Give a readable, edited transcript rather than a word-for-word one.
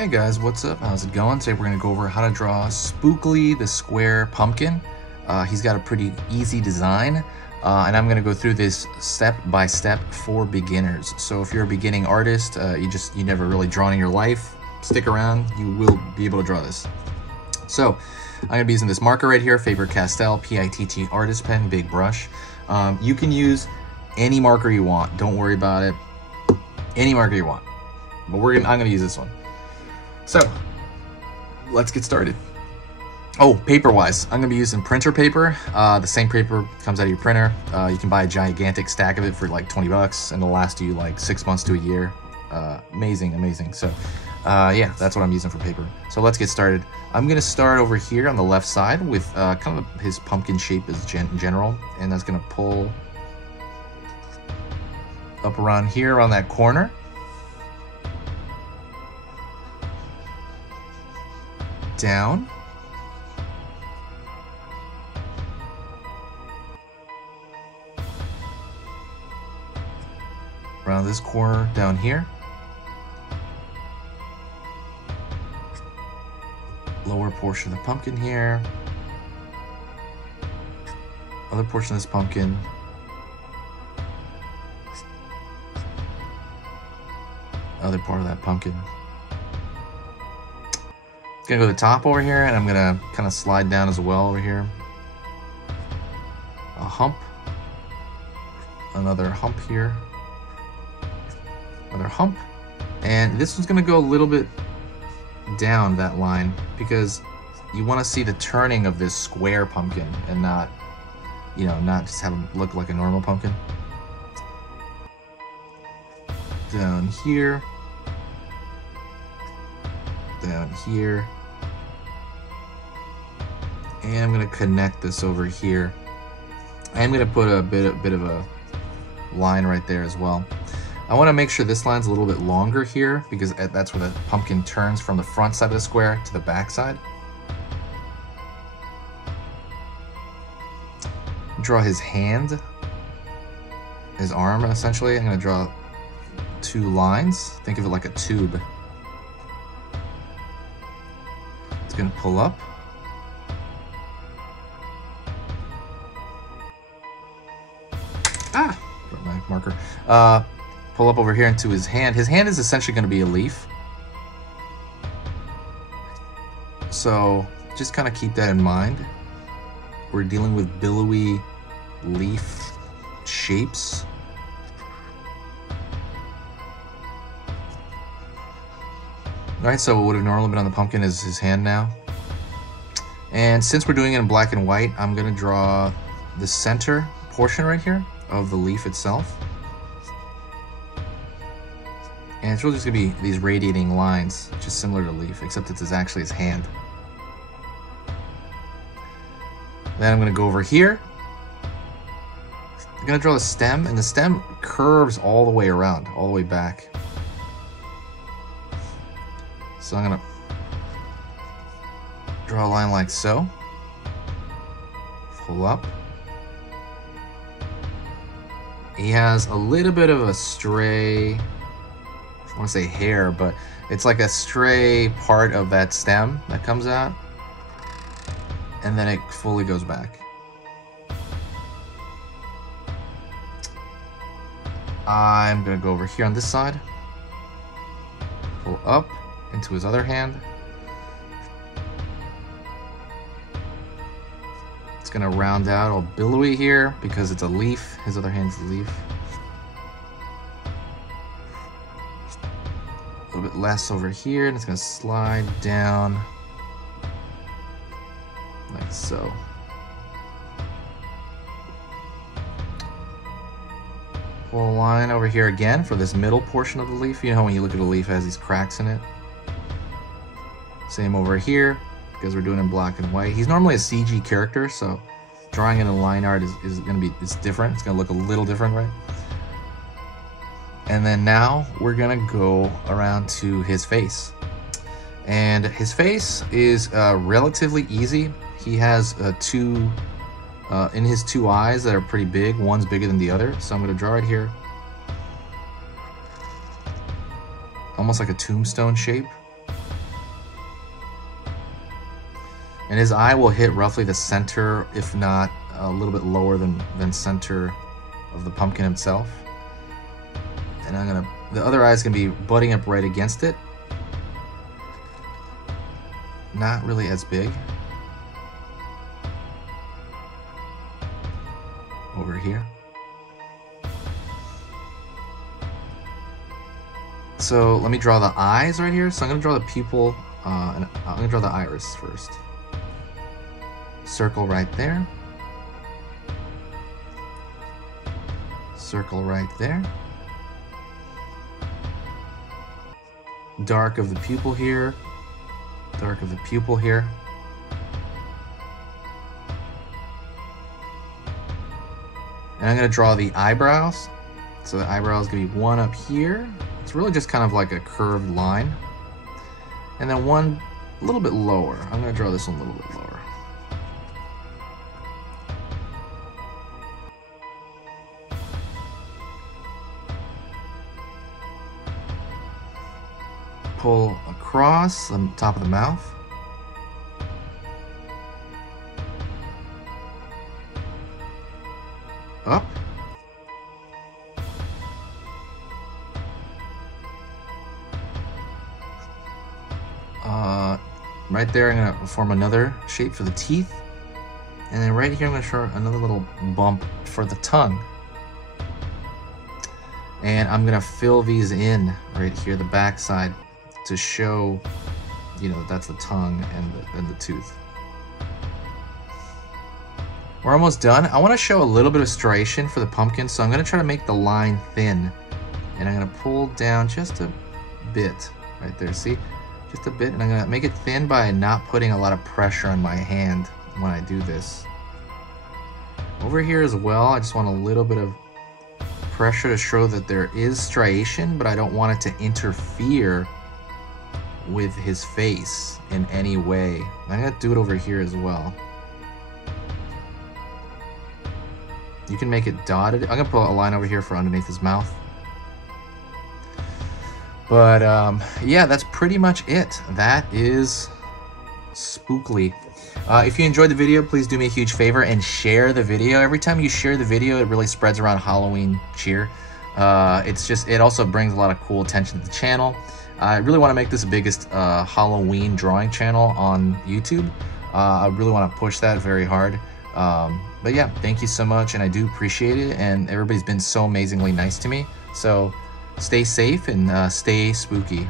Hey guys, what's up? How's it going? Today we're going to go over how to draw Spookley the Square Pumpkin. He's got a pretty easy design, and I'm going to go through this step by step for beginners. So if you're a beginning artist, you never really drawn in your life, stick around, you will be able to draw this. So I'm going to be using this marker right here, Faber-Castell PITT Artist Pen, big brush. You can use any marker you want. Don't worry about it. Any marker you want. But I'm going to use this one. So, let's get started. Oh, paper-wise, I'm going to be using printer paper. The same paper comes out of your printer. You can buy a gigantic stack of it for like 20 bucks, and it'll last you like 6 months to a year. Amazing, amazing. So, yeah, that's what I'm using for paper. So let's get started. I'm going to start over here on the left side with kind of his pumpkin shape as general, and that's going to pull up around here, around that corner. Down. Around this corner down here. Lower portion of the pumpkin here. Other portion of this pumpkin. Other part of that pumpkin. Gonna go to the top over here, and I'm gonna kind of slide down as well over here. A hump, another hump here, another hump, and this one's gonna go a little bit down that line because you want to see the turning of this square pumpkin and not, not just have it look like a normal pumpkin. Down here, down here. And I'm going to connect this over here. I'm going to put a bit of a line right there as well. I want to make sure this line's a little bit longer here because that's where the pumpkin turns from the front side of the square to the back side. Draw his hand, his arm essentially. I'm going to draw 2 lines. Think of it like a tube. It's going to pull up. Got my marker. Pull up over here into his hand. His hand is essentially going to be a leaf. So just kind of keep that in mind. We're dealing with billowy leaf shapes. Alright, so what would have normally been on the pumpkin is his hand now. And since we're doing it in black and white, I'm going to draw the center portion right here of the leaf itself. And it's really just going to be these radiating lines, just similar to a leaf, except it's actually his hand. Then I'm going to go over here. I'm going to draw the stem, and the stem curves all the way around, all the way back. So I'm going to draw a line like so. Pull up. He has a little bit of a stray, I want to say hair, but it's like a stray part of that stem that comes out, and then it fully goes back. I'm going to go over here on this side, pull up into his other hand. It's going to round out all billowy here because it's a leaf. His other hand's a leaf. A little bit less over here, and it's going to slide down like so. Pull a line over here again for this middle portion of the leaf. You know how when you look at a leaf, it has these cracks in it. Same over here, because we're doing it in black and white. He's normally a CG character, so drawing it in line art is different. It's gonna look a little different, right? And then now we're gonna go around to his face. And his face is relatively easy. He has in his 2 eyes that are pretty big. One's bigger than the other. So I'm gonna draw right here. Almost like a tombstone shape. And his eye will hit roughly the center, if not a little bit lower than center of the pumpkin himself. And the other eye is gonna be butting up right against it. Not really as big. Over here. So let me draw the eyes right here. So I'm gonna draw the pupil, and I'm gonna draw the iris first. Circle right there. Circle right there. Dark of the pupil here. Dark of the pupil here. And I'm gonna draw the eyebrows. So the eyebrow is gonna be one up here. It's really just kind of like a curved line. And then one a little bit lower. I'm gonna draw this one a little bit lower. Pull across the top of the mouth. Up. Right there, I'm gonna form another shape for the teeth. And then right here, I'm gonna show another little bump for the tongue. And I'm gonna fill these in right here, the back side, to show, you know, that's the tongue and the tooth. We're almost done. I want to show a little bit of striation for the pumpkin, so I'm going to try to make the line thin. And I'm going to pull down just a bit right there, see? Just a bit, and I'm going to make it thin by not putting a lot of pressure on my hand when I do this. Over here as well, I just want a little bit of pressure to show that there is striation, but I don't want it to interfere with his face in any way. I'm going to do it over here as well. You can make it dotted. I'm gonna put a line over here for underneath his mouth. But yeah, that's pretty much it. That is Spookley. If you enjoyed the video, please do me a huge favor and share the video. Every time you share the video, it really spreads around Halloween cheer. It also brings a lot of cool attention to the channel. I really want to make this the biggest Halloween drawing channel on YouTube. I really want to push that very hard. But yeah, thank you so much, and I do appreciate it, and everybody's been so amazingly nice to me. So stay safe and stay spooky.